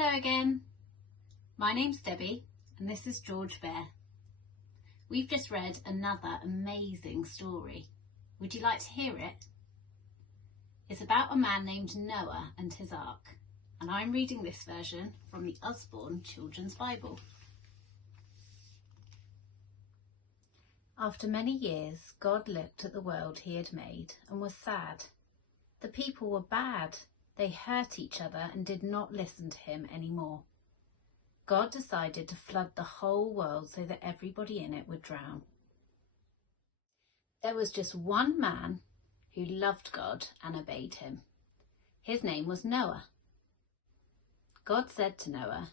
Hello again. My name's Debbie and this is George Bear. We've just read another amazing story. Would you like to hear it? It's about a man named Noah and his ark, and I'm reading this version from the Usborne Children's Bible. After many years, God looked at the world he had made and was sad. The people were bad. They hurt each other and did not listen to him anymore. God decided to flood the whole world so that everybody in it would drown. There was just one man who loved God and obeyed him. His name was Noah. God said to Noah,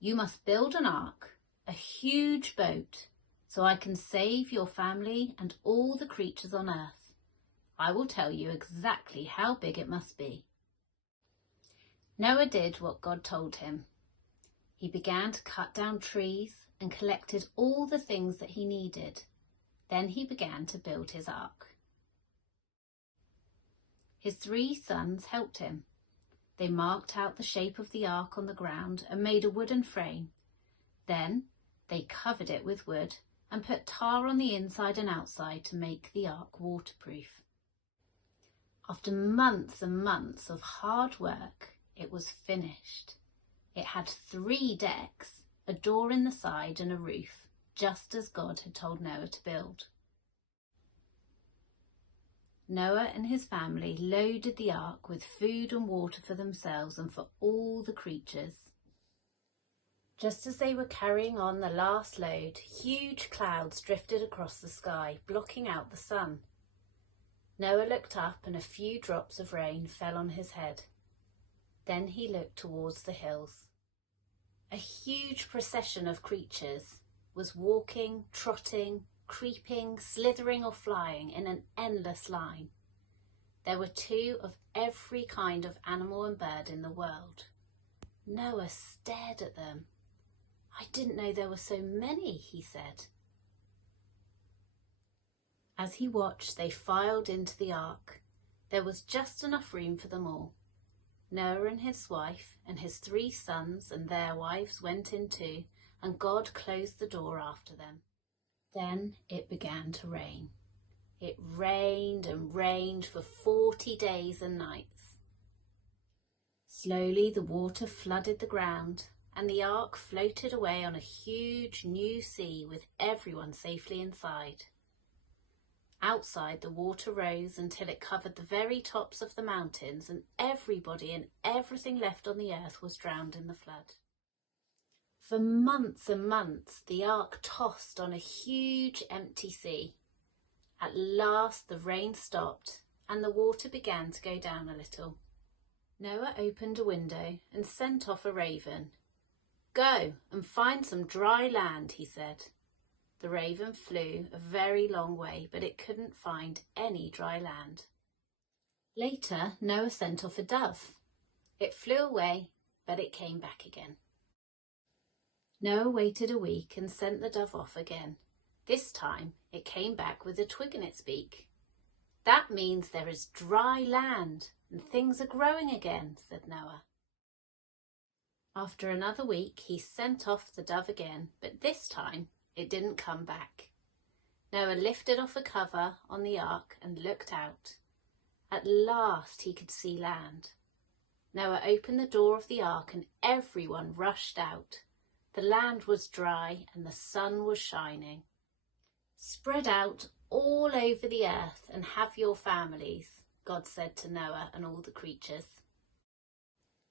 "You must build an ark, a huge boat, so I can save your family and all the creatures on earth. I will tell you exactly how big it must be." Noah did what God told him. He began to cut down trees and collected all the things that he needed. Then he began to build his ark. His 3 sons helped him. They marked out the shape of the ark on the ground and made a wooden frame. Then they covered it with wood and put tar on the inside and outside to make the ark waterproof. After months and months of hard work, it was finished. It had 3 decks, a door in the side and a roof, just as God had told Noah to build. Noah and his family loaded the ark with food and water for themselves and for all the creatures. Just as they were carrying on the last load, huge clouds drifted across the sky, blocking out the sun. Noah looked up and a few drops of rain fell on his head. Then he looked towards the hills. A huge procession of creatures was walking, trotting, creeping, slithering or flying in an endless line. There were 2 of every kind of animal and bird in the world. Noah stared at them. "I didn't know there were so many," he said. As he watched, they filed into the ark. There was just enough room for them all. Noah and his wife and his 3 sons and their wives went in too, and God closed the door after them. Then it began to rain. It rained and rained for 40 days and nights. Slowly the water flooded the ground, and the ark floated away on a huge new sea with everyone safely inside. Outside, the water rose until it covered the very tops of the mountains, and everybody and everything left on the earth was drowned in the flood. For months and months, the ark tossed on a huge empty sea. At last, the rain stopped and the water began to go down a little. Noah opened a window and sent off a raven. "Go and find some dry land," he said. The raven flew a very long way, but it couldn't find any dry land. Later, Noah sent off a dove. It flew away, but it came back again. Noah waited a week and sent the dove off again. This time, it came back with a twig in its beak. "That means there is dry land and things are growing again," said Noah. After another week, he sent off the dove again, but this time, it didn't come back. Noah lifted off a cover on the ark and looked out. At last he could see land. Noah opened the door of the ark and everyone rushed out. The land was dry and the sun was shining. "Spread out all over the earth and have your families," God said to Noah and all the creatures.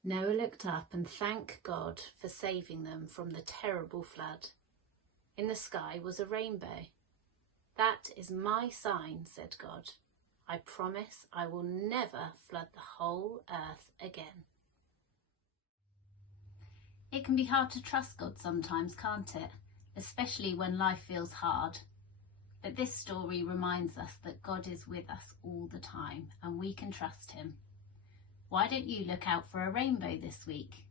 Noah looked up and thanked God for saving them from the terrible flood. In the sky was a rainbow. "That is my sign," said God. "I promise I will never flood the whole earth again." It can be hard to trust God sometimes, can't it? Especially when life feels hard. But this story reminds us that God is with us all the time and we can trust him. Why don't you look out for a rainbow this week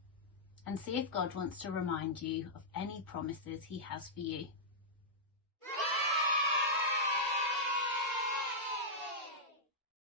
and see if God wants to remind you of any promises he has for you?